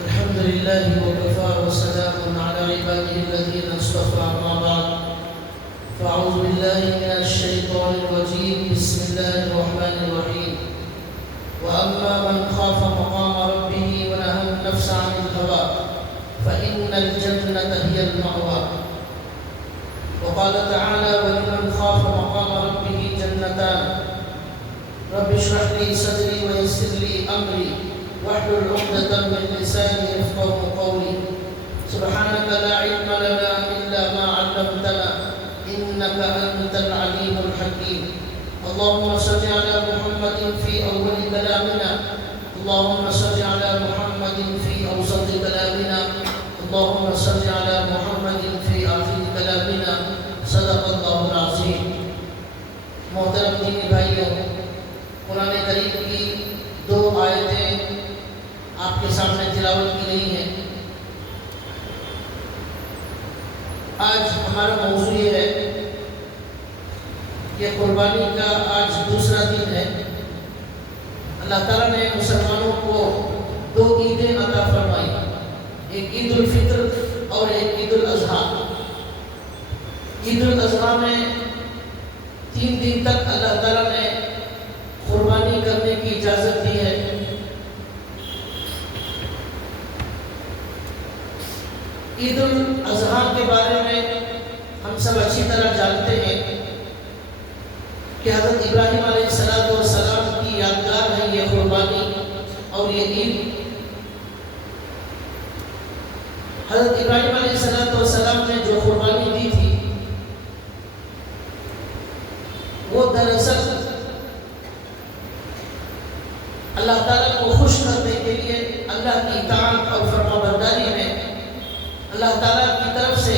الحمد لله وكفى وسلام على عباده الذين اصطفى أما بعد فأعوذ بالله من الشيطان الرجيم بسم الله الرحمن الرحيم وأما من خاف مقام ربه ونهى النفس عن الهوى فإن الجنة هي المأوى وقال تعالى ولمن خاف مقام ربه جنتان رب اشرح لي صدري ويسر لي أمري واحلل عقدة من لساني يفقهوا قولي سبحانك لا علم لنا إلا ما علمتنا إنك أنت العليم الحكيم اللهم صل على محمد في أول كلامنا اللهم صل على محمد في أوسط كلامنا اللهم صل على محمد في آخر كلامنا صدق الله العظيم. محترم دینی بھائیوں، قرآن کریم کی دو آیتیں آپ کے سامنے تلاوت کی گئی ہیں. آج ہمارا موضوع یہ ہے کہ قربانی کا آج دوسرا دن ہے. اللہ تعالیٰ نے مسلمانوں کو دو عیدیں عطا فرمائی، ایک عید الفطر اور ایک عید الاضحیٰ. عید الاضحیٰ میں 3 دن تک اللہ تعالیٰ نے قربانی کرنے کی اجازت دی ہے. عید الاضحیٰ کے بارے میں ہم سب اچھی طرح جانتے ہیں کہ حضرت ابراہیم علیہ السلام کی یادگار ہے یہ قربانی اور یہ عید. حضرت ابراہیم علیہ السلام نے جو قربانی دی تھی وہ دراصل اللہ تعالیٰ کو خوش کرنے کے لیے اللہ کی اطاعت اور فرمانبرداری میں اللہ تعالیٰ کی طرف سے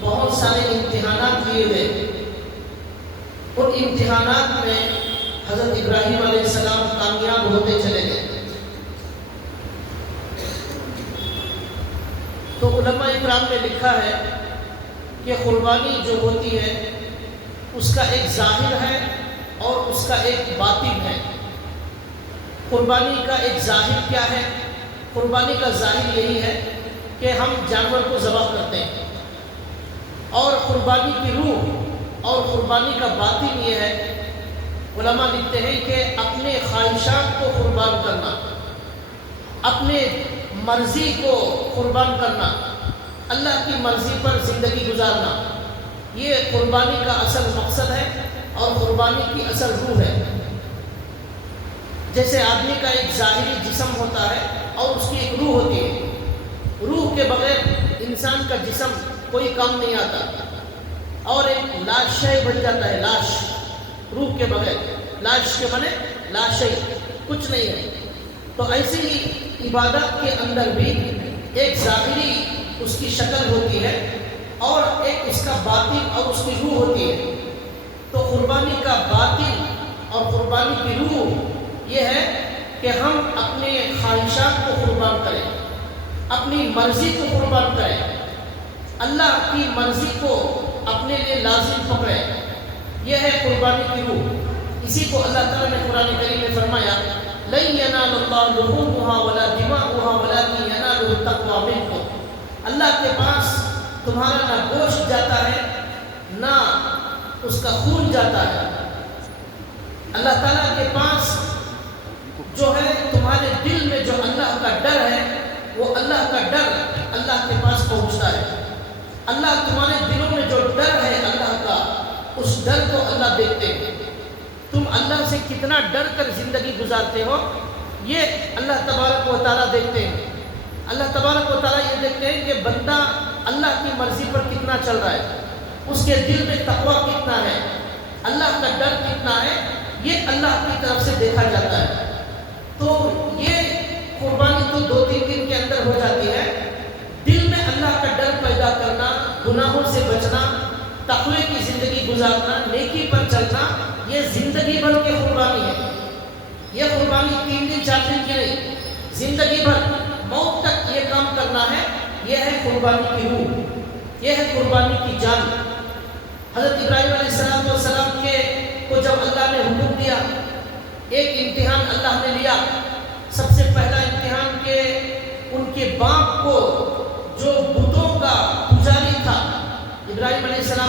بہت سارے امتحانات لیے گئے. ان امتحانات میں حضرت ابراہیم علیہ السلام کامیاب ہوتے چلے گئے. تو علماء اکرام نے لکھا ہے کہ قربانی جو ہوتی ہے اس کا ایک ظاہر ہے اور اس کا ایک باطن ہے. قربانی کا ایک ظاہر کیا ہے؟ قربانی کا ظاہر یہی ہے کہ ہم جانور کو ذبح کرتے ہیں، اور قربانی کی روح اور قربانی کا باطن یہ ہے، علماء لکھتے ہیں کہ اپنے خواہشات کو قربان کرنا، اپنے مرضی کو قربان کرنا، اللہ کی مرضی پر زندگی گزارنا، یہ قربانی کا اصل مقصد ہے اور قربانی کی اصل روح ہے. جیسے آدمی کا ایک ظاہری جسم ہوتا ہے اور اس کی ایک روح ہوتی ہے. روح کے بغیر انسان کا جسم کوئی کام نہیں آتا اور ایک لاشے بن جاتا ہے. لاش روح کے بغیر، لاش کے بنے لاشے کچھ نہیں ہے. تو ایسے ہی عبادت کے اندر بھی ایک ظاہری اس کی شکل ہوتی ہے اور ایک اس کا باطن اور اس کی روح ہوتی ہے. تو قربانی کا باطن اور قربانی کی روح یہ ہے کہ ہم اپنے خواہشات کو قربان کریں، اپنی مرضی کو قربان کریں، اللہ کی مرضی کو اپنے لیے لازم پکڑیں. یہ ہے قربانی کی روح. اسی کو اللہ تعالیٰ نے قرآن کریم میں فرمایا لَن يَنَالَ اللَّهُ لُحُومُهَا وَلَا دِمَاؤُهَا وَلَكِنْ يَنَالُهُ التَّقْوَىٰ مِنكُمْ. اللہ کے پاس تمہارا نہ گوشت جاتا ہے نہ اس کا خون جاتا ہے. اللہ تعالیٰ کے پاس جو ہے تمہارے دل میں جو اللہ کا ڈر ہے وہ اللہ کا ڈر اللہ کے پاس پہنچتا ہے. اللہ تمہارے دلوں میں جو ڈر ہے اللہ کا، اس ڈر کو اللہ دیکھتے ہیں. تم اللہ سے کتنا ڈر کر زندگی گزارتے ہو یہ اللہ تبارک و تعالیٰ دیکھتے ہیں. اللہ تبارک و تعالیٰ یہ دیکھتے ہیں کہ بندہ اللہ کی مرضی پر کتنا چل رہا ہے، اس کے دل میں تقویٰ کتنا ہے، اللہ کا ڈر کتنا ہے، یہ اللہ کی طرف سے دیکھا جاتا ہے. تو یہ قربانی تو 2-3 دن کے اندر ہو جاتی ہے. دل میں اللہ کا ڈر پیدا کرنا، گناہوں سے بچنا، تقوی کی زندگی گزارنا، نیکی پر چلنا، یہ زندگی بھر کی قربانی ہے. یہ قربانی 3 دن 4 دن کی نہیں، زندگی بھر موت تک یہ کام کرنا ہے. یہ ہے قربانی کی روح، یہ ہے قربانی کی جان. حضرت ابراہیم علیہ السلام کو جب اللہ نے حکم دیا، ایک امتحان اللہ نے لیا. سب سے پہلا امتحان کہ ان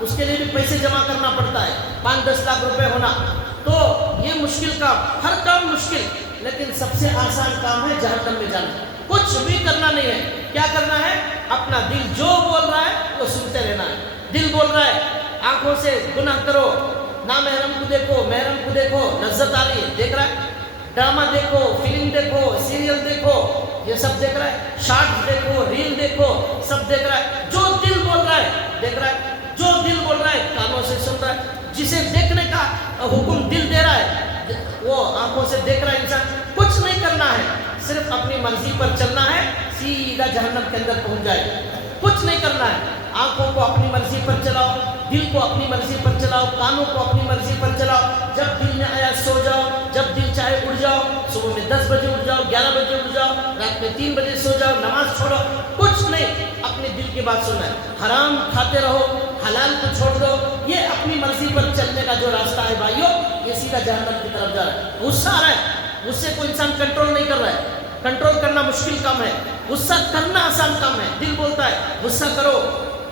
اس کے لیے بھی پیسے جمع کرنا پڑتا ہے، 5-10 لاکھ روپے ہونا. تو یہ مشکل کام، ہر کام مشکل، لیکن سب سے آسان کام ہے جہنم میں جانا. کچھ بھی کرنا نہیں ہے. کیا کرنا ہے؟ اپنا دل جو بول رہا ہے وہ سنتے رہنا ہے. دل بول رہا ہے آنکھوں سے گناہ کرو، نہ محرم کو دیکھو، محرم کو دیکھو، لذت آ رہی ہے، دیکھ رہا ہے. ڈرامہ دیکھو، فلم دیکھو، سیریل دیکھو، یہ سب دیکھ رہا ہے. شارٹ دیکھو، ریل دیکھو، سب دیکھ رہا ہے. جو دل بول رہا ہے دیکھ رہا ہے، جو دل بول رہا ہے کانوں سے سن رہا ہے. جسے دیکھنے کا حکم دل دے رہا ہے وہ آنکھوں سے دیکھ رہا ہے. انسان کچھ نہیں کرنا ہے، صرف اپنی مرضی پر چلنا ہے، سیدھا جہنم کے اندر پہنچ جائے. کچھ نہیں کرنا ہے. آنکھوں کو اپنی مرضی پر چلاؤ، دل کو اپنی مرضی پر چلاؤ، کانوں کو اپنی مرضی پر چلاؤ. جب دل میں آیا سو جاؤ، جب دل چاہے اٹھ جاؤ. صبح میں 10 بجے اٹھ جاؤ، 11 بجے اٹھ جاؤ، رات میں 3 بجے سو جاؤ، نماز چھوڑو، کچھ نہیں. اپنے دل کی بات سننا ہے. حرام کھاتے رہو، حلال کو چھوڑ دو. یہ اپنی مرضی پر چلنے کا جو راستہ ہے بھائیوں، یہ سیدھا جہنم کی طرف جا رہا ہے. غصہ آ رہا ہے، غصے کو انسان کنٹرول نہیں کر رہا ہے. کنٹرول کرنا مشکل کام ہے، غصہ کرنا آسان کام ہے. دل بولتا ہے غصہ کرو،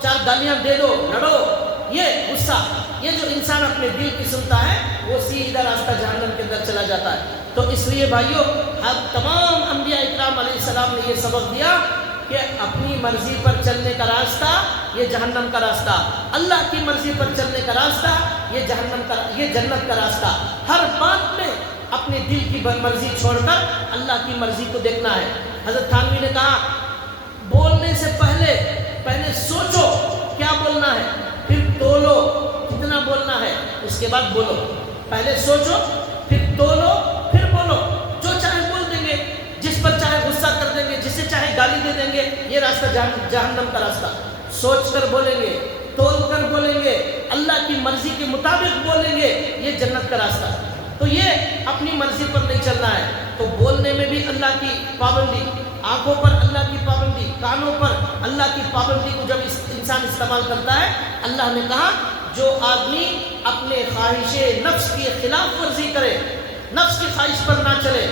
4 گالیاں دے دو، لڑو. یہ غصہ، یہ جو انسان اپنے دل کی سنتا ہے وہ سیدھا راستہ جہنم کے اندر چلا جاتا ہے. تو اس لیے بھائیوں، ہم تمام انبیاء اکرام علیہ السلام نے یہ سبق دیا کہ اپنی مرضی پر چلنے کا راستہ یہ جہنم کا راستہ، اللہ کی مرضی پر چلنے کا راستہ یہ جنت کا راستہ. ہر بات میں اپنے دل کی مرضی چھوڑ کر اللہ کی مرضی کو دیکھنا ہے. حضرت تھانوی نے کہا بولنے سے پہلے سوچو کیا بولنا ہے، پھر تولو کتنا بولنا ہے، اس کے بعد بولو. پہلے سوچو، پھر تولو، پھر بولو. جو چاہے بول دیں گے، جس پر چاہے غصہ کر دیں گے، جسے چاہے گالی دے دیں گے. یہ راستہ جہنم کا راستہ. سوچ کر بولیں گے، تول کر بولیں گے، اللہ کی مرضی کے مطابق بولیں گے، یہ جنت کا راستہ. تو یہ اپنی مرضی پر نہیں چلنا ہے. تو بولنے میں بھی اللہ کی پابندی، آنکھوں پر اللہ کی پابندی، کانوں پر اللہ کی پابندی کو جب انسان استعمال کرتا ہے، اللہ نے کہا جو آدمی اپنے خواہش نفس کی خلاف ورزی کرے، نفس کی خواہش پر نہ چلے،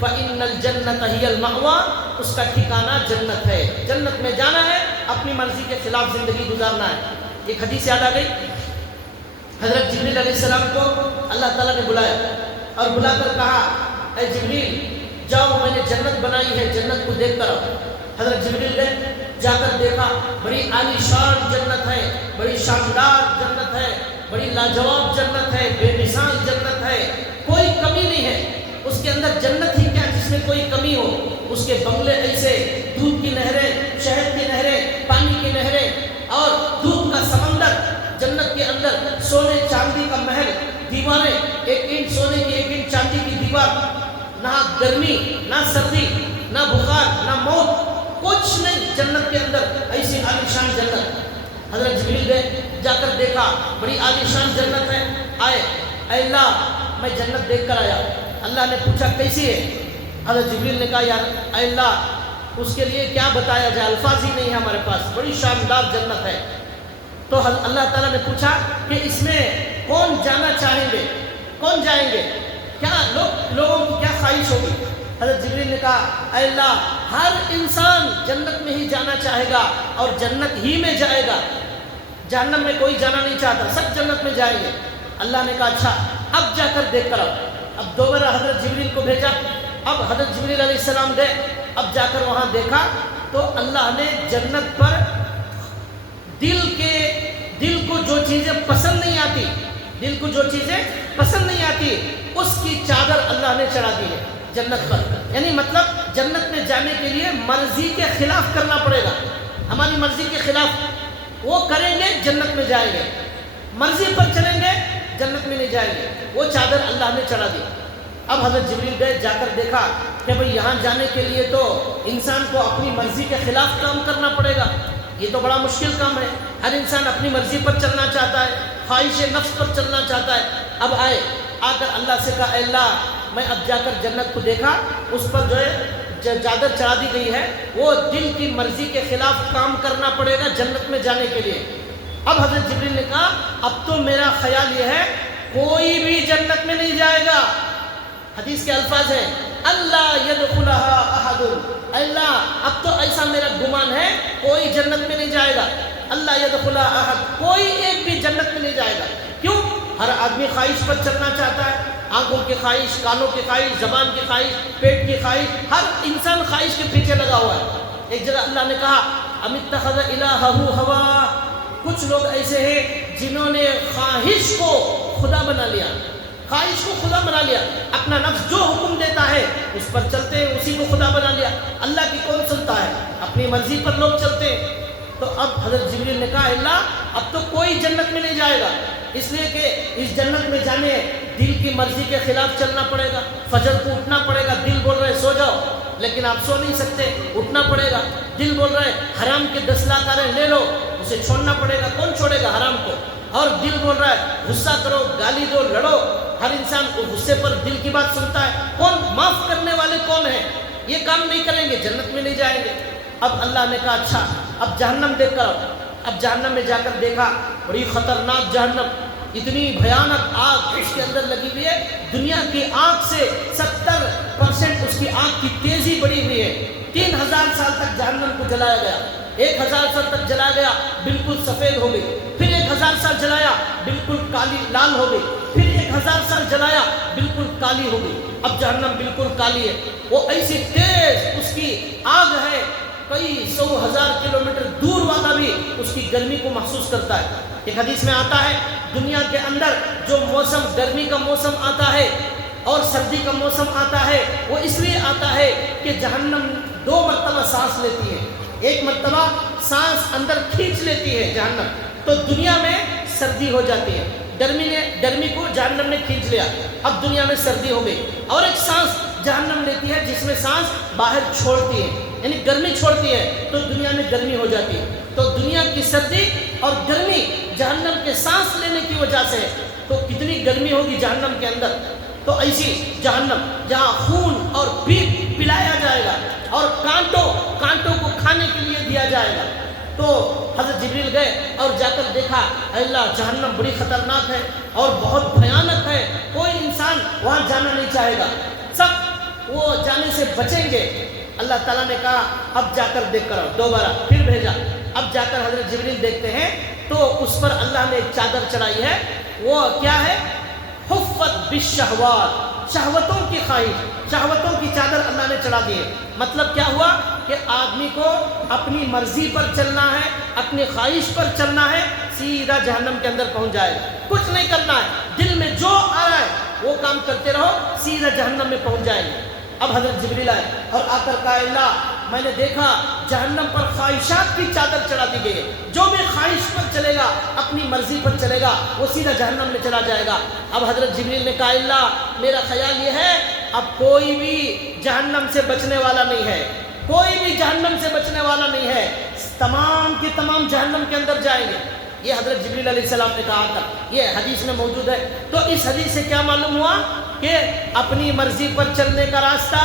فَإِنَّ الْجَنَّةَ هِيَ الْمَأْوَىٰ، اس کا ٹھکانہ جنت ہے. جنت میں جانا ہے، اپنی مرضی کے خلاف زندگی گزارنا ہے. ایک حدیث یاد آ گئی. حضرت جبریل علیہ السلام کو اللہ تعالیٰ نے بلایا اور بلا کر کہا اے جبریل جاؤ، میں نے جنت بنائی ہے، جنت کو دیکھ کر آؤ. حضرت جبریل نے جا کر دیکھا، بڑی عالی شان جنت ہے، بڑی شاندار جنت ہے، بڑی لاجواب جنت ہے، بے مثال جنت ہے، کوئی کمی نہیں ہے. اس کے اندر جنت ہی کیا جس میں کوئی کمی ہو. اس کے بنگلے ایسے، دودھ کی نہریں، شہد کی نہریں، پانی کی نہریں اور دودھ کا سمندر. جنت کے اندر سونے چاندی کا محل، دیواریں 1 اینٹ سونے کی، 1 اینٹ چاندی کی دیوار. نہ گرمی، نہ سردی، نہ بخار، نہ موت، کچھ نہیں جنت کے اندر. ایسی عالیشان جنت. حضرت جبریل نے جا کر دیکھا، بڑی عالیشان جنت ہے. آئے، اے اللہ میں جنت دیکھ کر آیا. اللہ نے پوچھا کیسی ہے؟ حضرت جبریل نے کہا یار اے اللہ اس کے لیے کیا بتایا جائے، الفاظ ہی نہیں ہے ہمارے پاس، بڑی شاندار جنت ہے. تو اللہ تعالیٰ نے پوچھا کہ اس میں کون جانا چاہیں گے، کون جائیں گے، کیا لوگوں کی کیا خواہش ہوگی؟ حضرت جبریل نے کہا اے اللہ ہر انسان جنت میں ہی جانا چاہے گا اور جنت ہی میں جائے گا. جہنم میں کوئی جانا نہیں چاہتا، سب جنت میں جائیں گے. اللہ نے کہا اچھا اب جا کر دیکھ کر آؤ. اب دوبارہ حضرت جبریل کو بھیجا. اب حضرت جبریل علیہ السلام گئے. اب جا کر وہاں دیکھا تو اللہ نے جنت پر دل کو جو چیزیں پسند نہیں آتی، دل کو جو چیزیں پسند نہیں آتی اس کی چادر اللہ نے چڑھا دی ہے جنت پر. یعنی مطلب جنت میں جانے کے لیے مرضی کے خلاف کرنا پڑے گا. ہماری مرضی کے خلاف وہ کریں گے جنت میں جائیں گے، مرضی پر چلیں گے جنت میں نہیں جائیں گے. وہ چادر اللہ نے چڑھا دی. اب حضرت جبریل گئے، جا کر دیکھا کہ بھئی یہاں جانے کے لیے تو انسان کو اپنی مرضی کے خلاف کام کرنا پڑے گا. یہ تو بڑا مشکل کام ہے. ہر انسان اپنی مرضی پر چلنا چاہتا ہے، خواہش نفس پر چلنا چاہتا ہے. اب آئے، آ کر اللہ سے کہا اے اللہ میں اب جا کر جنت کو دیکھا، اس پر جو ہے چادر چڑھا دی گئی ہے، وہ دل کی مرضی کے خلاف کام کرنا پڑے گا جنت میں جانے کے لیے. اب حضرت جبریل نے کہا اب تو میرا خیال یہ ہے کوئی بھی جنت میں نہیں جائے گا. حدیث کے الفاظ ہیں اللہ یدخلها احد، اللہ اب تو ایسا میرا گمان ہے کوئی جنت میں نہیں جائے گا. اللہ یدخل احد، کوئی ایک بھی جنت میں نہیں جائے گا. کیوں؟ ہر آدمی خواہش پر چلنا چاہتا ہے، آنکھوں کی خواہش، کانوں کی خواہش، زبان کی خواہش، پیٹ کی خواہش، ہر انسان خواہش کے پیچھے لگا ہوا ہے. ایک جگہ اللہ نے کہا ام اتخذ الہہ ہوا، کچھ لوگ ایسے ہیں جنہوں نے خواہش کو خدا بنا لیا، خواہش کو خدا بنا لیا، اپنا نفس جو حکم دیتا ہے اس پر چلتے ہیں، اسی کو خدا بنا لیا. اللہ کی کون سنتا ہے؟ اپنی مرضی پر لوگ چلتے ہیں. تو اب حضرت جبریل نے کہا اللہ اب تو کوئی جنت میں نہیں جائے گا، اس لیے کہ اس جنت میں جانے دل کی مرضی کے خلاف چلنا پڑے گا. فجر کو اٹھنا پڑے گا، دل بول رہے سو جاؤ لیکن آپ سو نہیں سکتے، اٹھنا پڑے گا. دل بول رہے حرام کے 10 لاکھ لے لو، اسے چھوڑنا پڑے گا. کون چھوڑے گا حرام کو؟ اور دل بول رہا ہے غصہ کرو، گالی دو، لڑو. ہر انسان کو غصے پر دل کی بات سنتا ہے. کون معاف کرنے والے کون ہیں؟ یہ کام نہیں کریں گے جنت میں نہیں جائیں گے. اب اللہ نے کہا اچھا اب جہنم دیکھ کر آؤ. اب جہنم میں جا کر دیکھا، بڑی خطرناک جہنم، اتنی بھیانک آگ اس کے اندر لگی ہوئی ہے. دنیا کی آگ سے 70% اس کی آگ کی تیزی بڑھی ہوئی ہے. 3000 سال تک جہنم کو جلایا گیا، 1000 سال تک جلایا گیا، بالکل سفید ہو گئی. پھر 1000 سال جلایا، بالکل کالی لال ہو گئی. پھر 1000 سال جلایا، بالکل کالی ہو گئی. اب جہنم بالکل کالی ہے. وہ ایسی تیز اس کی آگ ہے، کئی 100,000 کلومیٹر دور والا بھی اس کی گرمی کو محسوس کرتا ہے. ایک حدیث میں آتا ہے دنیا کے اندر جو موسم، گرمی کا موسم آتا ہے اور سردی کا موسم آتا ہے، وہ اس لیے آتا ہے کہ جہنم 2 مرتبہ سانس لیتی ہے. ایک مرتبہ سانس اندر کھینچ لیتی ہے جہنم، تو دنیا میں سردی ہو جاتی ہے. گرمی کو جہنم نے کھینچ لیا، اب دنیا میں سردی ہو گئی. اور ایک سانس جہنم لیتی ہے جس میں سانس باہر چھوڑتی ہے، یعنی گرمی چھوڑتی ہے تو دنیا میں گرمی ہو جاتی ہے. تو دنیا کی سردی اور گرمی جہنم کے سانس لینے کی وجہ سے، تو کتنی گرمی ہوگی جہنم کے اندر. تو ایسی جہنم جہاں خون اور پیپ پلایا جائے گا اور کانٹوں کو کھانے کے لیے دیا جائے گا. تو حضرت جبریل گئے اور جا کر دیکھا اے اللہ جہنم بڑی خطرناک ہے اور بہت بھیانک ہے، کوئی انسان وہاں جانا نہیں چاہے گا، سب وہ جانے سے بچیں گے. اللہ تعالیٰ نے کہا اب جا کر دیکھ کر آؤ. دوبارہ پھر بھیجا. اب جا کر حضرت جبریل دیکھتے ہیں تو اس پر اللہ نے ایک چادر چڑھائی ہے. وہ کیا ہے؟ حفت بالشہوات، شہوتوں کی خواہش، شہوتوں کی چادر اللہ نے چڑھا دی ہے. مطلب کیا ہوا کہ آدمی کو اپنی مرضی پر چلنا ہے، اپنی خواہش پر چلنا ہے، سیدھا جہنم کے اندر پہنچ جائے گا. کچھ نہیں کرنا ہے، دل میں جو آ رہا ہے وہ کام کرتے رہو، سیدھا جہنم میں پہنچ جائیں گے. اب حضرت جبریل آئے اور آ کر کہا اللہ میں نے دیکھا جہنم پر خواہشات کی چادر چڑھا دی گئی ہے، جو بھی خواہش پر چلے گا، اپنی مرضی پر چلے گا، وہ سیدھا جہنم میں چلا جائے گا. اب حضرت جبریل نے کہا اللہ میرا خیال یہ ہے اب کوئی بھی جہنم سے بچنے والا نہیں ہے، کوئی بھی جہنم سے بچنے والا نہیں ہے، تمام کے تمام جہنم کے اندر جائیں گے. یہ حضرت جبریل علیہ السلام نے کہا تھا، یہ حدیث میں موجود ہے. تو اس حدیث سے کیا معلوم ہوا کہ اپنی مرضی پر چلنے کا راستہ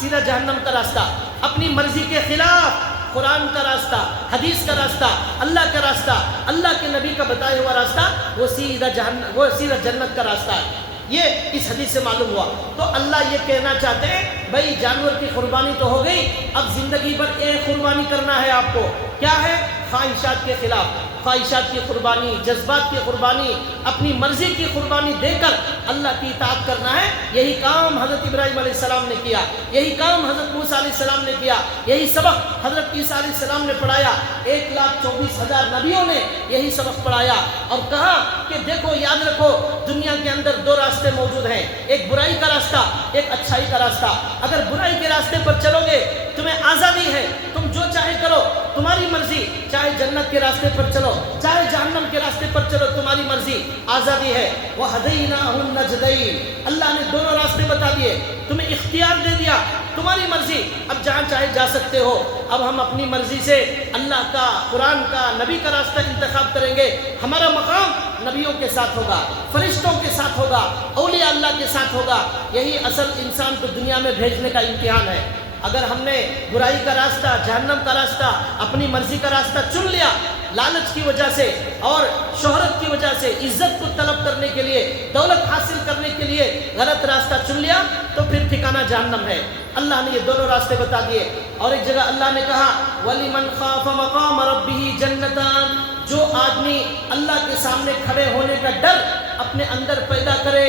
سیدھا جہنم کا راستہ، اپنی مرضی کے خلاف قرآن کا راستہ، حدیث کا راستہ، اللہ کا راستہ، اللہ کے نبی کا بتایا ہوا راستہ، وہ سیدھا جنت کا راستہ ہے. یہ اس حدیث سے معلوم ہوا. تو اللہ یہ کہنا چاہتے ہیں بھائی جانور کی قربانی تو ہو گئی، اب زندگی بھر ایک قربانی کرنا ہے آپ کو. کیا ہے؟ خواہشات کے خلاف، خواہشات کی قربانی، جذبات کی قربانی، اپنی مرضی کی قربانی دے کر اللہ کی اطاعت کرنا ہے. یہی کام حضرت ابراہیم علیہ السلام نے کیا، یہی کام حضرت موسیٰ علیہ السلام نے کیا، یہی سبق حضرت عیسیٰ علیہ السلام نے پڑھایا. 1,24,000 نبیوں نے یہی سبق پڑھایا اور کہا کہ دیکھو یاد رکھو دنیا کے اندر 2 راستے موجود ہیں، ایک برائی کا راستہ، ایک اچھائی کا راستہ. اگر برائی کے راستے پر چلو گے تمہیں آزادی ہے، تم جو چاہے کرو، تمہاری مرضی، چاہے جنت کے راستے پر چلو چاہے جہنم کے راستے پر چلو، تمہاری مرضی، آزادی ہے. وَهَدَيْنَاهُ النَّجْدَيْنِ، اللہ نے دونوں راستے بتا دیے، تمہیں اختیار دے دیا، تمہاری مرضی، اب جہاں چاہے جا سکتے ہو. اب ہم اپنی مرضی سے اللہ کا، قرآن کا، نبی کا راستہ انتخاب کریں گے. ہمارا مقام نبیوں کے ساتھ ہوگا، فرشتوں کے ساتھ ہوگا، اولیاء اللہ کے ساتھ ہوگا. یہی اصل انسان کو دنیا میں بھیجنے کا امتحان ہے. اگر ہم نے برائی کا راستہ، جہنم کا راستہ، اپنی مرضی کا راستہ چن لیا، لالچ کی وجہ سے اور شہرت کی وجہ سے، عزت کو طلب کرنے کے لیے، دولت حاصل کرنے کے لیے غلط راستہ چن لیا، تو پھر ٹھکانہ جہنم ہے. اللہ نے یہ دونوں راستے بتا دیے. اور ایک جگہ اللہ نے کہا وَلِمَنْ خَافَ مَقَامَ رَبِّهِ جَنَّتَانِ، جو آدمی اللہ کے سامنے کھڑے ہونے کا ڈر اپنے اندر پیدا کرے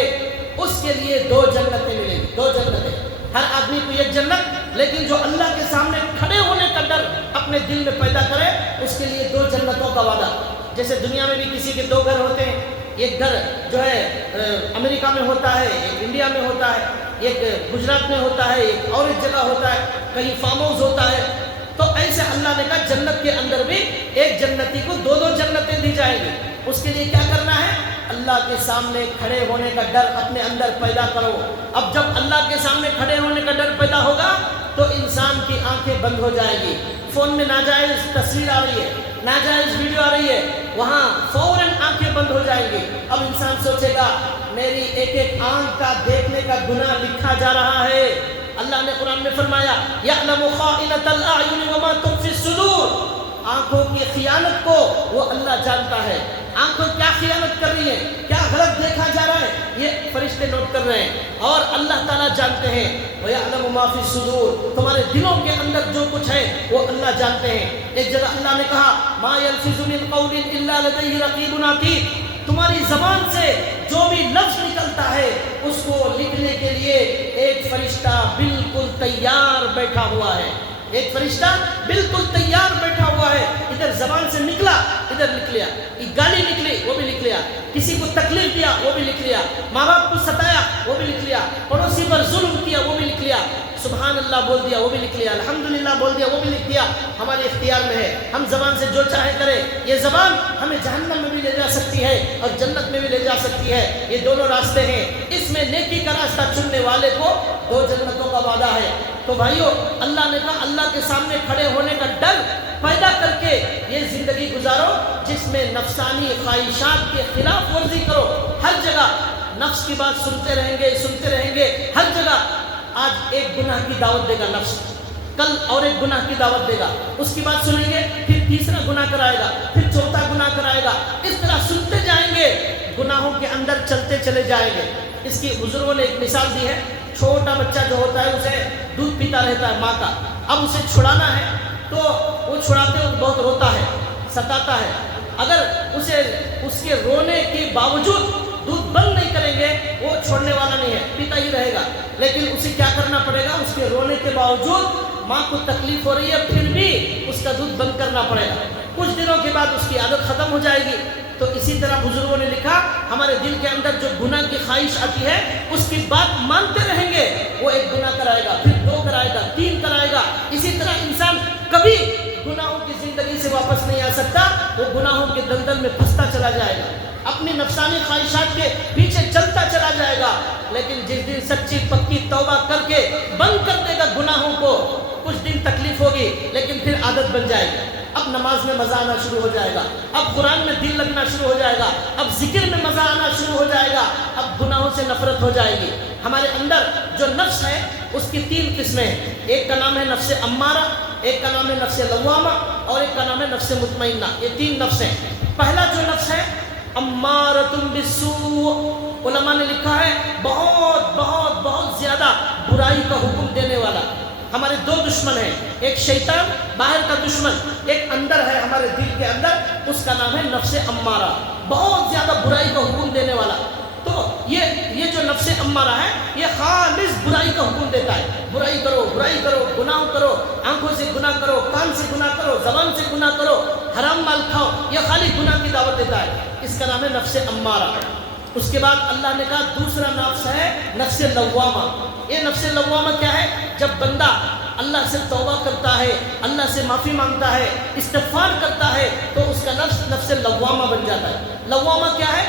اس کے لیے 2 جنتیں ملیں گی، 2 جنتیں۔ ہر آدمی کو 1 جنت، لیکن جو اللہ کے سامنے کھڑے ہونے کا ڈر اپنے دل میں پیدا کرے اس کے لیے 2 جنتوں کا وعدہ۔ جیسے دنیا میں بھی کسی کے 2 گھر ہوتے ہیں، ایک گھر جو ہے امریکہ میں ہوتا ہے، ایک انڈیا میں ہوتا ہے، ایک گجرات میں ہوتا ہے، ایک اور ایک جگہ ہوتا ہے، کہیں فارم ہاؤس ہوتا ہے۔ تو ایسے اللہ نے کہا جنت کے اندر بھی ایک جنتی کو 2 جنتیں دی جائیں گی۔ اس کے لیے کیا کرنا ہے؟ اللہ کے سامنے کھڑے ہونے کا ڈر اپنے اندر پیدا کرو۔ اب جب اللہ کے سامنے کھڑے ہونے کا ڈر پیدا ہوگا تو انسان کی آنکھیں بند ہو جائیں گی۔ فون میں ناجائز تصویر آ رہی ہے، ناجائز ویڈیو آ رہی ہے، وہاں فوراً آنکھیں بند ہو جائیں گی۔ اب انسان سوچے گا میری ایک آنکھ کا دیکھنے کا گناہ لکھا جا رہا ہے۔ اللہ نے قرآن میں فرمایا یعلم خائنۃ الاعین وما تخفی الصدور، آنکھوں کی خیانت کو وہ اللہ جانتا ہے۔ آنکھوں کیا خیانت کر رہی ہے، کیا غلط دیکھا جا رہا ہے، یہ فرشتے نوٹ کر رہے ہیں اور اللہ تعالیٰ جانتے ہیں۔ وَيَعْلَمُ مَا فِي الصُّدُورِ، تمہارے دلوں کے اندر جو کچھ ہے وہ اللہ جانتے ہیں۔ ایک جگہ اللہ نے کہا مَا يَلْفِظُ مِنْ قَوْلٍ إِلَّا لَدَيْهِ رَقِيبٌ عَتِيدٌ، تمہاری زبان سے جو بھی لفظ نکلتا ہے اس کو لکھنے کے لیے ایک فرشتہ بالکل تیار بیٹھا ہوا ہے۔ ایک فرشتہ بالکل تیار بیٹھا ہوا ہے، ادھر زبان سے نکلا ادھر لکھ لیا، ایک گالی نکلی وہ بھی لکھ لیا، کسی کو تکلیف دیا وہ بھی لکھ لیا، ماں باپ کو ستایا وہ بھی لکھ لیا، پڑوسی پر ظلم کیا وہ بھی لکھ لیا، سبحان اللہ بول دیا وہ بھی لکھ لیا، الحمدللہ بول دیا وہ بھی لکھ دیا۔ ہمارے اختیار میں ہے، ہم زبان سے جو چاہے کریں۔ یہ زبان ہمیں جہنم میں بھی لے جا سکتی ہے اور جنت میں بھی لے جا سکتی ہے، یہ دونوں راستے ہیں۔ اس میں نیکی کا راستہ چننے والے کو 2 جنتوں کا وعدہ ہے۔ تو بھائیو اللہ نے کہا اللہ کے سامنے کھڑے ہونے کا ڈر پیدا کر کے یہ زندگی گزارو جس میں نفسانی خواہشات کے خلاف ورزی کرو۔ ہر جگہ نفس کی بات سنتے رہیں گے، ہر جگہ۔ آج ایک گناہ کی دعوت دے گا نفس، کل اور ایک گناہ کی دعوت دے گا، اس کی بات سنیں گے، پھر تیسرا گناہ کرائے گا، پھر چوتھا گناہ کرائے گا، اس طرح سنتے جائیں گے، گناہوں کے اندر چلتے چلے جائیں گے۔ اس کی بزرگوں نے ایک مثال دی ہے، چھوٹا بچہ جو ہوتا ہے اسے دودھ پیتا رہتا ہے ماں کا، اب اسے چھڑانا ہے تو وہ چھڑاتے وقت بہت روتا ہے، ستاتا ہے۔ اگر اسے اس کے رونے کے باوجود دودھ بند نہیں کریں گے وہ چھوڑنے والا نہیں ہے، پیتا ہی رہے گا۔ لیکن اسے کیا کرنا پڑے گا؟ اس کے رونے کے باوجود ماں کو تکلیف ہو رہی ہے پھر بھی اس کا دودھ بند کرنا پڑے گا۔ کچھ دنوں کے بعد اس کی عادت ختم ہو جائے گی۔ تو اسی طرح بزرگوں نے لکھا ہمارے دل کے اندر جو گناہ کی خواہش آتی ہے اس کی بات مانتے رہیں گے، وہ ایک گناہ کرائے گا، پھر 2 کرائے گا، 3 کرائے گا۔ اسی طرح انسان کبھی گناہوں کی زندگی سے واپس نہیں آ سکتا، وہ گناہوں کے دلدل میں پھنستا چلا جائے گا، اپنی نفسانی خواہشات کے پیچھے چلتا چلا جائے گا۔ لیکن جس دن سچی پکی توبہ کر کے بند کر دے گا گناہوں کو، کچھ دن تکلیف ہوگی لیکن پھر عادت بن جائے گی۔ اب نماز میں مزہ آنا شروع ہو جائے گا، اب قرآن میں دل لگنا شروع ہو جائے گا، اب ذکر میں مزہ آنا شروع ہو جائے گا، اب گناہوں سے نفرت ہو جائے گی۔ ہمارے اندر جو نفس ہے اس کی 3 قسمیں ہیں، ایک کا نام ہے نفس امارہ، ایک کا نام ہے نفس لوامہ اور ایک کا نام ہے نفس مطمئنہ۔ یہ 3 نفس ہیں۔ پہلا جو نفس ہے امارۃ بالسوء، علماء نے لکھا ہے بہت بہت بہت زیادہ برائی کا حکم دینے والا۔ ہمارے 2 دشمن ہیں، ایک شیطان باہر کا دشمن، ایک اندر ہے ہمارے دل کے اندر، اس کا نام ہے نفس امارہ، بہت زیادہ برائی کا حکم دینے والا۔ تو یہ جو نفس امارہ ہے یہ خالص برائی کا حکم دیتا ہے، برائی کرو، برائی کرو، گناہ کرو، آنکھوں سے گناہ کرو، کان سے گناہ کرو، زبان سے گناہ کرو، حرام مال کھاؤ، یہ خالی گناہ کی دعوت دیتا ہے، اس کا نام ہے نفس امارہ۔ اس کے بعد اللہ نے کہا دوسرا نفس ہے نفس لوامہ۔ یہ نفس لوامہ کیا ہے؟ جب بندہ اللہ سے توبہ کرتا ہے، اللہ سے معافی مانگتا ہے، استغفار کرتا ہے تو اس کا نفس نفس لوامہ بن جاتا ہے۔ لوامہ کیا ہے؟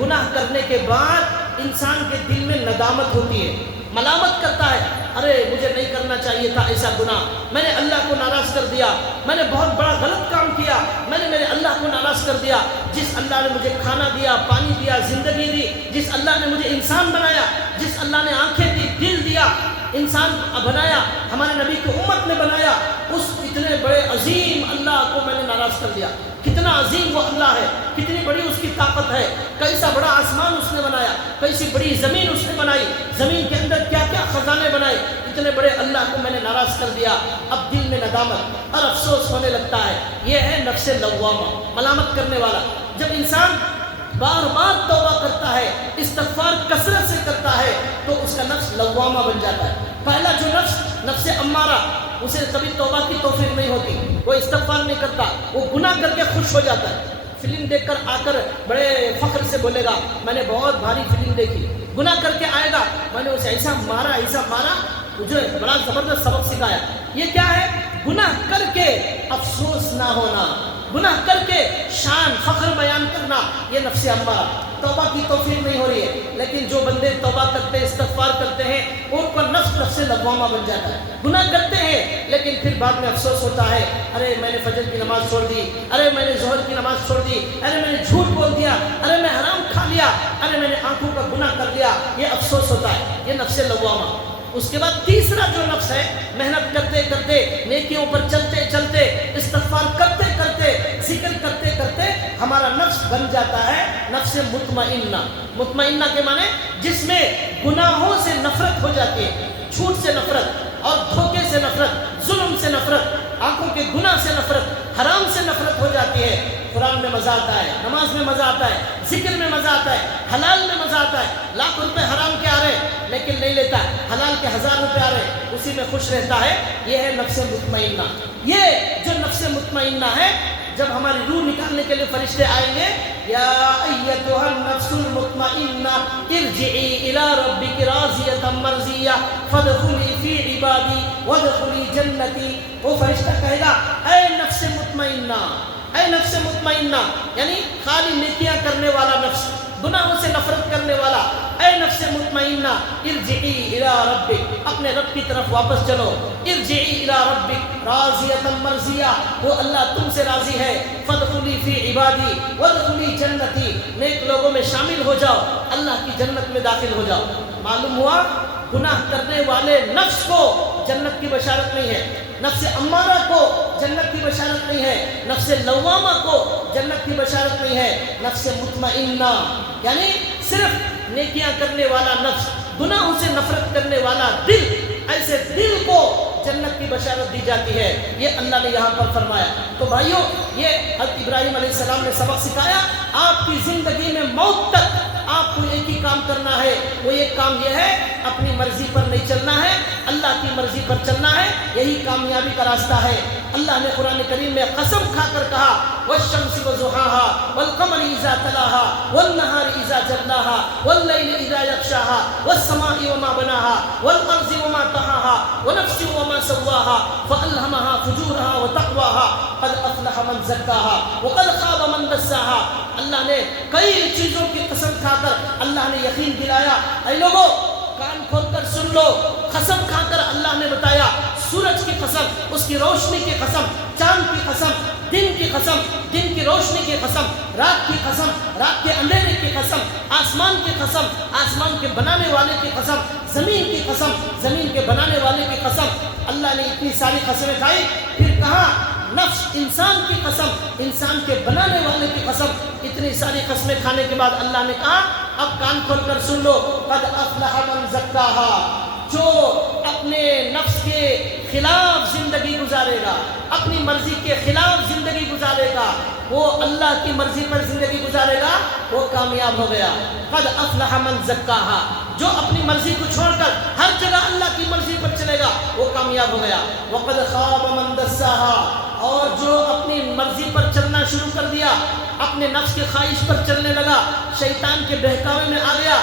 گناہ کرنے کے بعد انسان کے دل میں ندامت ہوتی ہے، ملامت کرتا ہے، ارے مجھے نہیں کرنا چاہیے تھا ایسا گناہ، میں نے اللہ کو ناراض کر دیا، میں نے بہت بڑا غلط کام کیا، میں نے میرے اللہ کو ناراض کر دیا۔ جس اللہ نے مجھے کھانا دیا، پانی دیا، زندگی دی، جس اللہ نے مجھے انسان بنایا، جس اللہ نے آنکھیں دی، دل دیا، انسان بنایا، ہمارے نبی کو امت میں بنایا، اس اتنے بڑے عظیم اللہ کو میں نے ناراض کر دیا۔ کتنا عظیم وہ اللہ ہے، کتنی بڑی اس کی طاقت ہے، کیسا بڑا آسمان اس نے بنایا، کیسی بڑی زمین اس نے بنائی، زمین کے اندر کیا کیا خزانے بنائے, اتنے بڑے اللہ کو میں نے ناراض کر دیا. اب دل میں ندامت اور افسوس ہونے لگتا ہے. یہ ہے نفس لوامہ, ملامت کرنے والا. جب انسان بار بار توبہ کرتا ہے, استغفار کثرت سے کرتا ہے, تو اس کا نفس لوامہ بن جاتا ہے. پہلا جو نفس امارہ, اسے کبھی توبہ کی توفیق نہیں ہوتی, وہ استغفار نہیں کرتا, وہ گناہ کر کے خوش ہو جاتا ہے. فلم دیکھ کر آ کر بڑے فخر سے بولے گا میں نے بہت بھاری فلم دیکھی. گناہ کر کے آئے گا میں نے اسے ایسا مارا مجھے بڑا زبردست سبق سکھایا. یہ کیا ہے؟ گناہ کر کے افسوس نہ ہونا, گناہ کر کے شان فخر بیان کرنا, یہ نفس امارہ. توبہ کی توفیق نہیں ہو رہی ہے. لیکن جو بندے توبہ کرتے ہیں, استغفار کرتے ہیں, ان کا نفس لوامہ بن جاتا ہے. گناہ کرتے ہیں لیکن پھر بعد میں افسوس ہوتا ہے, ارے میں نے فجر کی نماز چھوڑ دی, ارے میں نے ظہر کی نماز چھوڑ دی, ارے میں نے جھوٹ بول دیا, ارے میں حرام کھا لیا, ارے میں نے آنکھوں کا گناہ کر لیا. یہ افسوس ہوتا ہے, یہ نفس لوامہ. اس کے بعد تیسرا جو نفس ہے, محنت کرتے کرتے, نیکیوں پر چلتے چلتے, استغفار کرتے کرتے, ذکر کرتے کرتے ہمارا نفس بن جاتا ہے نفس مطمئنہ. مطمئنہ کے معنی جس میں گناہوں سے نفرت ہو جاتی ہے, جھوٹ سے نفرت اور دھوکے سے نفرت, ظلم سے نفرت, آنکھوں کے گناہ سے نفرت, حرام سے نفرت ہو جاتی ہے. قرآن میں مزہ آتا ہے, نماز میں مزہ آتا ہے, ذکر میں مزہ آتا ہے, حلال میں مزہ آتا ہے. لاکھ روپے حرام کے آ رہے ہیں لیکن نہیں لیتا, حلال کے 1000 روپے آ رہے ہیں, اسی میں خوش رہتا ہے. یہ ہے نفس مطمئنہ. یہ جو نفس مطمئنہ ہے, جب ہماری روح نکالنے کے لیے فرشتے آئیں گے, یا ایتھا النفس المطمئنہ ارجعی الی ربک راضیۃ مرضیہ فادخلی فی عبادی وادخلی جنتی. وہ فرشتہ کہے گا اے نفس مطمئنہ, اے نفس مطمئنہ, یعنی خالی نیکیاں کرنے والا نفس, گناہوں سے نفرت کرنے والا, اے نفس مطمئنہ ارجعی الی ربک, اپنے رب کی طرف واپس چلو. ارجعی الی ربک راضیۃ مرضیہ, وہ اللہ تم سے راضی ہے. فادخلی فی عبادی وادخلی جنتی, نیک لوگوں میں شامل ہو جاؤ, اللہ کی جنت میں داخل ہو جاؤ. معلوم ہوا گناہ کرنے والے نفس کو جنت کی بشارت نہیں ہے, نفس امارہ کو جنت کی بشارت نہیں ہے, نفس لوامہ کو جنت کی بشارت نہیں ہے. نفس مطمئنہ یعنی صرف نیکیاں کرنے والا نفس, گناہوں سے نفرت کرنے والا دل, ایسے دل کو جنت کی بشارت دی جاتی ہے. یہ اللہ نے یہاں پر فرمایا. تو بھائیو, یہ حضرت ابراہیم علیہ السلام نے سبق سکھایا. آپ کی زندگی میں موت تک آپ کو ایک ہی کام کرنا ہے, وہ ایک کام یہ ہے اپنی مرضی پر نہیں چلنا ہے, اللہ کی مرضی پر چلنا ہے. یہی کامیابی کا راستہ ہے. اللہ نے قرآن کریم میں قسم کھا کر کہا والشمس وضحاها والقمر اذا تلاها والنهار اذا جلاها والليل اذا يغشاها والسماء وما بناها والارض وما طحاها ونفس وما سواها فالهمها فجورها وتقواها قد افلح من زكاها وقد خاب من دساها. اللہ نے کئی چیزوں کی قسم کھا کر اللہ نے یقین دلایا. اے لوگوں کان کھول کر سن لو, قسم کھا کر اللہ نے بتایا, سورج کی قسم, اس کی روشنی کی قسم, چاند کی قسم, دن کی قسم, دن کی روشنی کی قسم, رات کی قسم, رات کے اندھیرے کی قسم, آسمان کی قسم, آسمان کے بنانے والے کی قسم, زمین کی قسم, زمین کے بنانے والے کی قسم. اللہ نے اتنی ساری قسمیں کھائی. پھر کہا نفس, انسان کی قسم, انسان کے بنانے والے کی قسم. اتنی ساری قسمیں کھانے کے بعد اللہ نے کہا اب کان کھول کر سن لو, قد افلح من زکاها, جو اپنے نفس کے خلاف زندگی گزارے گا, اپنی مرضی کے خلاف زندگی گزارے گا, وہ اللہ کی مرضی پر زندگی گزارے گا, وہ کامیاب ہو گیا. قد افلح من زکاها, جو اپنی مرضی کو چھوڑ کر ہر جگہ اللہ کی مرضی پر چلے گا, وہ کامیاب ہو گیا. وقد خاب من دساها, اور جو اپنی مرضی پر چلنا شروع کر دیا, اپنے نفس کی خواہش پر چلنے لگا, شیطان کے بہکاوے میں آ گیا,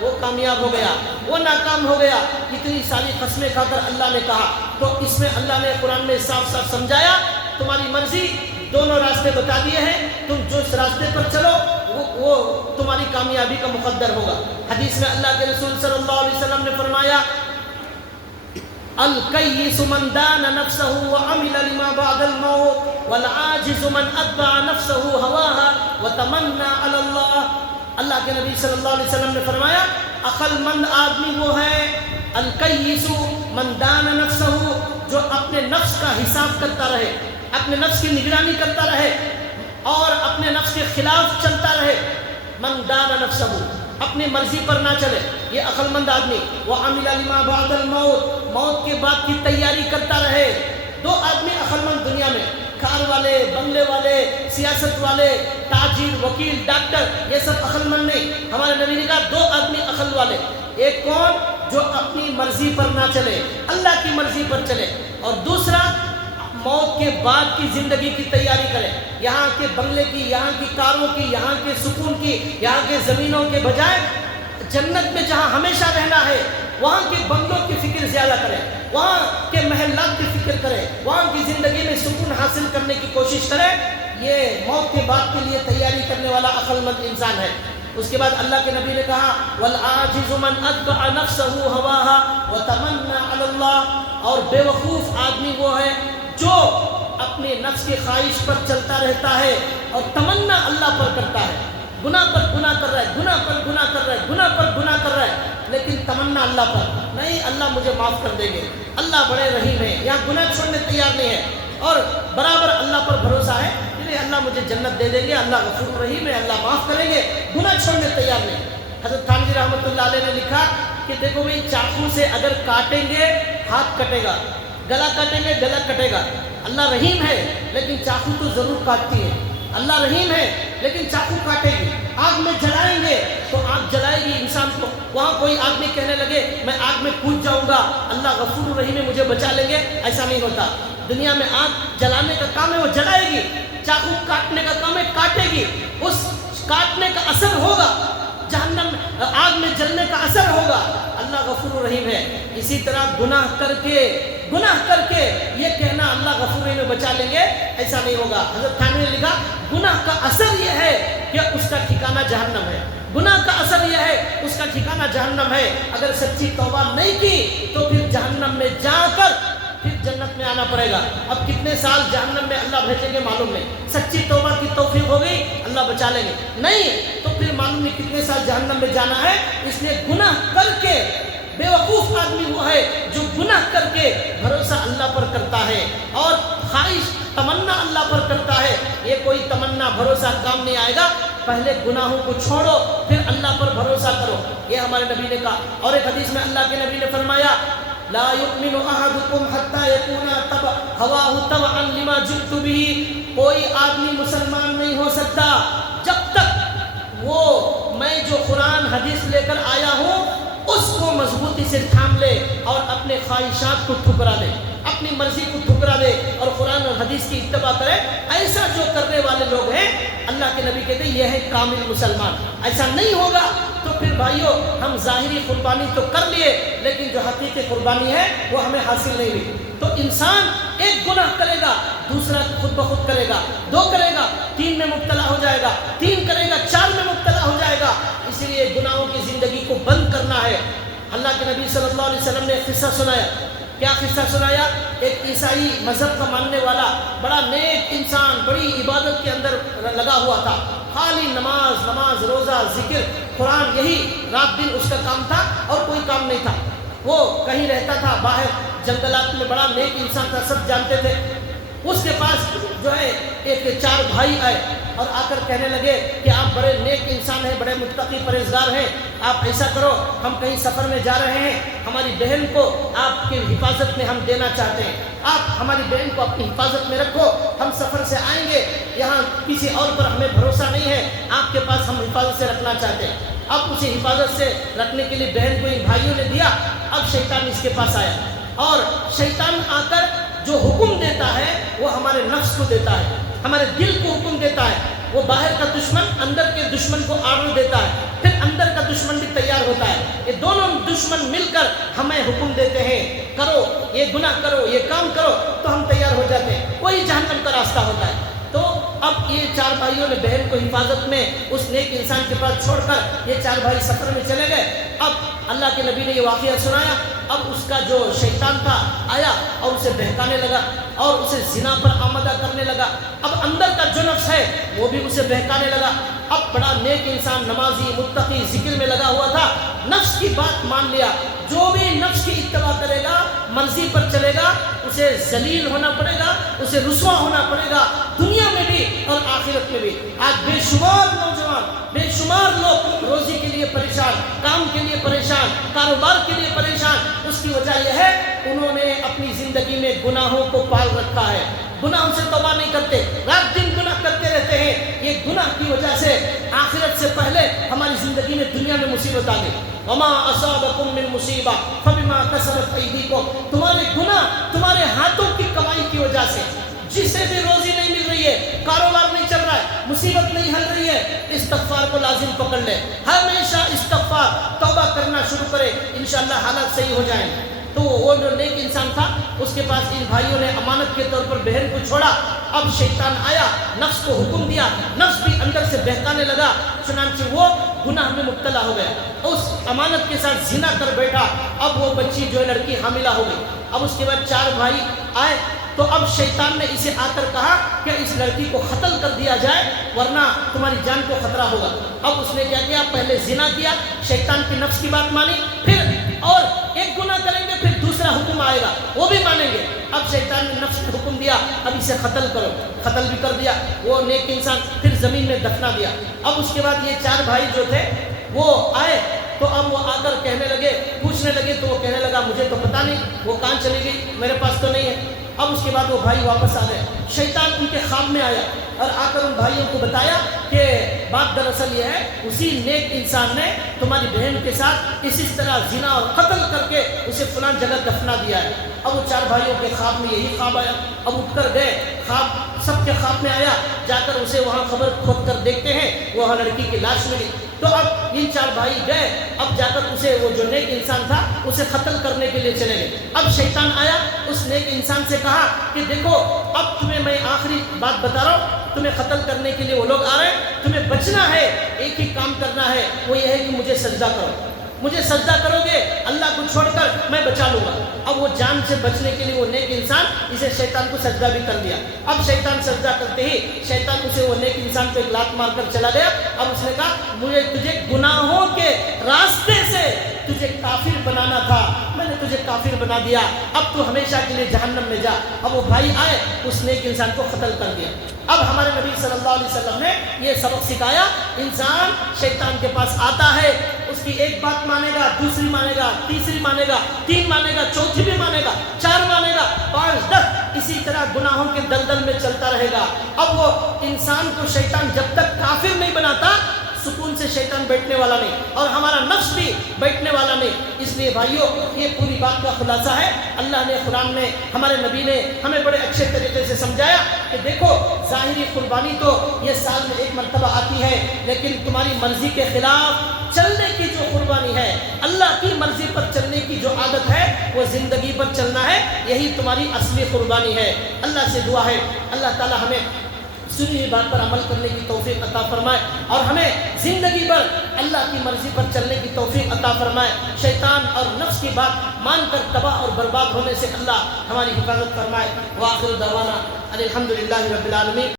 وہ کامیاب ہو گیا, وہ ناکام ہو گیا. اتنی ساری قسمیں کھا کر اللہ نے کہا. تو اس میں اللہ نے قرآن میں صاف صاف سمجھایا تمہاری مرضی, دونوں راستے بتا دیے ہیں, تم جو اس راستے پر چلو وہ تمہاری کامیابی کا مقدر ہوگا. حدیث میں اللہ کے رسول صلی اللہ علیہ وسلم نے فرمایا الکیس من دان نفسہ وعمل لما بعد الموت والعاجز من اتبع نفسہ ہواها وتمنى علی اللہ. اللہ کے نبی صلی اللہ علیہ وسلم نے فرمایا عقل مند آدمی وہ ہے الکیس من دان نفسہ, جو اپنے نفس کا حساب کرتا رہے, اپنے نفس کی نگرانی کرتا رہے اور اپنے نفس کے خلاف چلتا رہے. من دان نفسہ, اپنی مرضی پر نہ چلے. یہ عقل مند آدمی وَعَمِلَ لِمَا بَعْدَ الْمَوْتِ موت کے بعد کی تیاری کرتا رہے. دو آدمی عقل مند دنیا میں، کار والے، بنگلے والے، سیاست والے، تاجر، وکیل، ڈاکٹر، یہ سب عقل مند نہیں. ہمارے نبی نے کہا دو آدمی عقل والے، ایک کون؟ جو اپنی مرضی پر نہ چلے، اللہ کی مرضی پر چلے، اور دوسرا موت کے بعد کی زندگی کی تیاری کرے. یہاں کے بنگلے کی، یہاں کی کاروں کی، یہاں کے سکون کی، یہاں کے زمینوں کے بجائے جنت میں جہاں ہمیشہ رہنا ہے وہاں کے بنگلوں کی فکر زیادہ کرے، وہاں کے محلات کی فکر کرے، وہاں کی زندگی میں سکون حاصل کرنے کی کوشش کرے. یہ موت کے بعد کے لیے تیاری کرنے والا عقل مند انسان ہے. اس کے بعد اللہ کے نبی نے کہا وَالْعَاجِزُ مَنْ أَتْبَعَ نَفْسَهُ هَوَاهَا وَتَمَنَّى عَلَى اللَّهِ اور بے وقوف آدمی وہ ہے جو اپنے نفس کی خواہش پر چلتا رہتا ہے اور تمنا اللہ پر کرتا ہے. گناہ پر گناہ کر رہا ہے، گناہ پر گناہ کر رہا ہے، گناہ پر گناہ کر رہا ہے، لیکن تمنا اللہ پر نہیں. اللہ مجھے معاف کر دیں گے، اللہ بڑے رحیم ہیں. یہاں گناہ چھوڑنے تیار نہیں ہے اور برابر اللہ پر بھروسہ ہے کہ اللہ مجھے جنت دے دیں گے، اللہ غفور رحیم ہے، اللہ معاف کریں گے. گناہ چھوڑنے تیار نہیں. حضرت تھانوی رحمۃ اللہ علیہ نے لکھا کہ دیکھو بھائی، چاقو سے اگر کاٹیں گے ہاتھ کٹے گا، گلا کاٹیں گے گلا کٹے گا. اللہ رحیم ہے لیکن چاقو تو ضرور کاٹتی ہے. اللہ رحیم ہے لیکن چاقو کاٹے گی. آگ میں جلائیں گے تو آگ جلائے گی انسان کو. وہاں کوئی آدمی کہنے لگے میں آگ میں کود جاؤں گا، اللہ غفور رحیم ہے مجھے بچا لیں گے، ایسا نہیں ہوتا. دنیا میں آگ جلانے کا کام ہے، وہ جلائے گی. چاقو کاٹنے کا کام ہے، کاٹے گی. اس کاٹنے کا اثر ہوگا، جہنم میں آگ میں جلنے کا اثر ہوگا. اللہ غفور رحیم ہے. اسی طرح گناہ کر کے یہ کہنا اللہ غفور رحیم بچا لیں گے، ایسا نہیں ہوگا. حضرت تھانوی نے لکھا گناہ کا اثر یہ ہے کہ اس کا ٹھکانہ جہنم ہے. گناہ کا اثر یہ ہے اس کا ٹھکانہ جہنم ہے. اگر سچی توبہ نہیں کی تو پھر جہنم میں جا کر پھر جنت میں آنا پڑے گا. اب کتنے سال جہنم میں اللہ بھیجیں گے معلوم نہیں. سچی توبہ کی توفیق ہو گئی اللہ بچا لیں گے، نہیں تو پھر معلوم نہیں کتنے سال جہنم میں جانا ہے. اس لیے گناہ کر کے بے وقوف آدمی وہ ہے جو گناہ کر کے بھروسہ اللہ پر کرتا ہے اور خواہش تمنا اللہ پر کرتا ہے. یہ کوئی تمنا بھروسہ کام نہیں آئے گا. پہلے گناہوں کو چھوڑو پھر اللہ پر بھروسہ کرو. یہ ہمارے نبی نے کہا. اور ایک حدیث میں اللہ کے نبی نے فرمایا لا يؤمن احدكم حتى يكون هواه تبعا لما جئت به. کوئی آدمی مسلمان نہیں ہو سکتا جب تک وہ میں جو قرآن حدیث لے کر آیا ہوں اس کو مضبوطی سے تھام لے اور اپنے خواہشات کو ٹھکرا دے، اپنی مرضی کو ٹھکرا دے اور قرآن اور حدیث کی اتباع کرے. ایسا جو کرنے والے لوگ ہیں اللہ کے نبی کہتے ہیں یہ ہے کامل مسلمان. ایسا نہیں ہوگا تو پھر بھائیو ہم ظاہری قربانی تو کر لیے لیکن جو حقیقی قربانی ہے وہ ہمیں حاصل نہیں ہوئی. تو انسان ایک گناہ کرے گا دوسرا خود بخود کرے گا، دو کرے گا تین میں مبتلا ہو جائے گا، تین کرے گا چار میں مبتلا ہو جائے گا. اسی لیے گناہوں کی زندگی کو بند کرنا ہے. اللہ کے نبی صلی اللہ علیہ وسلم نے ایک قصہ سنایا. کیا قصہ سنایا؟ ایک عیسائی مذہب کا ماننے والا بڑا نیک انسان بڑی عبادت کے اندر لگا ہوا تھا. خالی نماز روزہ ذکر قرآن یہی رات دن اس کا کام تھا اور کوئی کام نہیں تھا. وہ کہیں رہتا تھا باہر جنگلات میں، بڑا نیک انسان تھا، سب جانتے تھے. اس کے پاس جو ہے ایک چار بھائی آئے اور آ کر کہنے لگے کہ آپ بڑے نیک انسان ہیں، بڑے متقی پرہیزگار ہیں، آپ ایسا کرو ہم کہیں سفر میں جا رہے ہیں، ہماری بہن کو آپ کی حفاظت میں ہم دینا چاہتے ہیں، آپ ہماری بہن کو اپنی حفاظت میں رکھو، ہم سفر سے آئیں گے، یہاں کسی اور پر ہمیں بھروسہ نہیں ہے، آپ کے پاس ہم حفاظت سے رکھنا چاہتے ہیں. اب اسے حفاظت سے رکھنے کے لیے بہن کو ان بھائیوں نے دیا. اب شیطان اس کے پاس آیا اور شیطان آ کر جو حکم دیتا ہے وہ ہمارے نفس کو دیتا ہے، ہمارے دل کو حکم دیتا ہے. وہ باہر کا دشمن اندر کے دشمن کو آرڈر دیتا ہے، پھر اندر کا دشمن بھی تیار ہوتا ہے. یہ دونوں دشمن مل کر ہمیں حکم دیتے ہیں کرو یہ گناہ کرو یہ کام کرو، تو ہم تیار ہو جاتے ہیں. وہی جہنم کا راستہ ہوتا ہے. تو اب یہ چار بھائیوں نے بہن کو حفاظت میں اس نیک انسان کے پاس چھوڑ کر یہ چار بھائی سفر میں چلے گئے. اب اللہ کے نبی نے یہ واقعہ سنایا. اب اس کا جو شیطان تھا آیا اور اسے بہکانے لگا اور اسے زنا پر آمادہ کرنے لگا. اب اندر کا جو نفس ہے وہ بھی اسے بہکانے لگا. اب بڑا نیک انسان نمازی متقی ذکر میں لگا ہوا تھا، نفس کی بات مان لیا. جو بھی نفس کی اتباع کرے گا مرضی پر چلے گا اسے ذلیل ہونا پڑے گا، اسے رسوا ہونا پڑے گا، دنیا میں بھی اور آخرت میں بھی. آج بے شمار نوجوان بے شمار لوگ روزی کے لیے پریشان، کام کے لیے پریشان، کاروبار کے لیے پریشان. اس کی وجہ یہ ہے انہوں نے اپنی زندگی میں گناہوں کو پال رکھا ہے، گناہوں سے توبہ نہیں کرتے، رات دن گناہ کرتے رہتے ہیں. یہ گناہ کی وجہ سے آخرت سے پہلے ہماری زندگی میں دنیا میں مصیبت آ گئی. وما اصابکم من مصیبہ فبما کسبت ایدیکم. تمہارے گناہ تمہارے ہاتھوں کی کمائی کی وجہ سے. جسے بھی روزی نہیں مل رہی ہے، کاروبار نہیں چل رہا ہے، مصیبت نہیں حل رہی ہے، استغفار کو لازم پکڑ لے. ہمیشہ استغفار، توبہ کرنا شروع کرے، انشاءاللہ حالات صحیح ہو جائیں. تو وہ جو نیک انسان تھا اس کے پاس ان بھائیوں نے امانت کے طور پر بہن کو چھوڑا. اب شیطان آیا، نفس کو حکم دیا، نفس بھی اندر سے بہکانے لگا، چنانچہ وہ گناہ میں مبتلا ہو گیا. اس امانت کے ساتھ زنا کر بیٹھا. اب وہ بچی جو ہے لڑکی حاملہ ہو گئی. اب اس کے بعد 4 بھائی آئے تو اب شیطان نے اسے آ کر کہا کہ اس لڑکی کو قتل کر دیا جائے ورنہ تمہاری جان کو خطرہ ہوگا. اب اس نے کیا کیا؟ پہلے زنا کیا، شیطان کی نفس کی بات مانی، پھر اور ایک گناہ کریں گے پھر دوسرا حکم آئے گا وہ بھی مانیں گے. اب شیطان نے نفس نے حکم دیا اب اسے قتل کرو، قتل بھی کر دیا. وہ نیک انسان پھر زمین میں دفنا دیا. اب اس کے بعد یہ 4 بھائی جو تھے وہ آئے تو اب وہ آ کر کہنے لگے، پوچھنے لگے تو وہ کہنے لگا مجھے تو پتہ نہیں وہ کہاں چلی گئی، میرے پاس تو نہیں ہے. اب اس کے بعد وہ بھائی واپس آ گئے. شیطان ان کے خواب میں آیا اور آ کر ان بھائیوں کو بتایا کہ بات دراصل یہ ہے اسی نیک انسان نے تمہاری بہن کے ساتھ اسی طرح زنا اور قتل کر کے اسے فلاں جگہ دفنا دیا ہے. اب وہ 4 بھائیوں کے خواب میں یہی خواب آیا. اب اٹھ کر گئے، خواب سب کے خواب میں آیا، جا کر اسے وہاں خبر کھود کر دیکھتے ہیں وہاں لڑکی کی لاش ملی. تو اب ان 4 بھائی گئے، اب جا کر اسے وہ جو نیک انسان تھا اسے قتل کرنے کے لیے چلے گئے. اب شیطان آیا، اس نیک انسان سے کہا کہ دیکھو اب تمہیں میں آخری بات بتا رہا ہوں، تمہیں قتل کرنے کے لیے وہ لوگ آ رہے ہیں، تمہیں بچنا ہے، ایک ہی کام کرنا ہے، وہ یہ ہے کہ مجھے سجدہ کرو. مجھے سجدہ کرو گے اللہ کو چھوڑ کر میں بچا لوں گا. اب وہ جان سے بچنے کے لیے وہ نیک انسان اسے شیطان کو سجدہ بھی کر دیا. اب شیطان سجدہ کرتے ہی شیطان اسے وہ نیک انسان پہ ایک لات مار کر چلا گیا. اب اس نے کہا مجھے تجھے گناہوں کے راستے سے تجھے کافر بنانا تھا، میں نے تجھے کافر بنا دیا، اب تو ہمیشہ کے لیے جہنم میں جا. اب وہ بھائی آئے، اس نیک انسان کو قتل کر دیا. اب ہمارے نبی صلی اللہ علیہ وسلم نے یہ سبق سکھایا، انسان شیطان کے پاس آتا ہے، اس کی ایک بات مانے گا، دوسری مانے گا، تیسری مانے گا، 3 مانے گا، چوتھی بھی مانے گا، 4 مانے گا، 5 10 اسی طرح گناہوں کے دلدل میں چلتا رہے گا. اب وہ انسان کو شیطان جب تک کافر نہیں بناتا سکون سے شیطان بیٹھنے والا نہیں اور ہمارا نفس بھی بیٹھنے والا نہیں. اس لیے بھائیوں یہ پوری بات کا خلاصہ ہے. اللہ نے قرآن میں ہمارے نبی نے ہمیں بڑے اچھے طریقے سے سمجھایا کہ دیکھو ظاہری قربانی تو یہ سال میں 1 مرتبہ آتی ہے، لیکن تمہاری مرضی کے خلاف چلنے کی جو قربانی ہے، اللہ کی مرضی پر چلنے کی جو عادت ہے، وہ زندگی پر چلنا ہے، یہی تمہاری اصلی قربانی ہے. اللہ سے دعا ہے اللہ تعالی ہمیں سنی ہوئی بات پر عمل کرنے کی توفیق عطا فرمائے اور ہمیں زندگی بھر اللہ کی مرضی پر چلنے کی توفیق عطا فرمائے. شیطان اور نفس کی بات مان کر تباہ اور برباد ہونے سے اللہ ہماری حفاظت فرمائے. وآخر دعوانا الحمدللہ رب العالمین.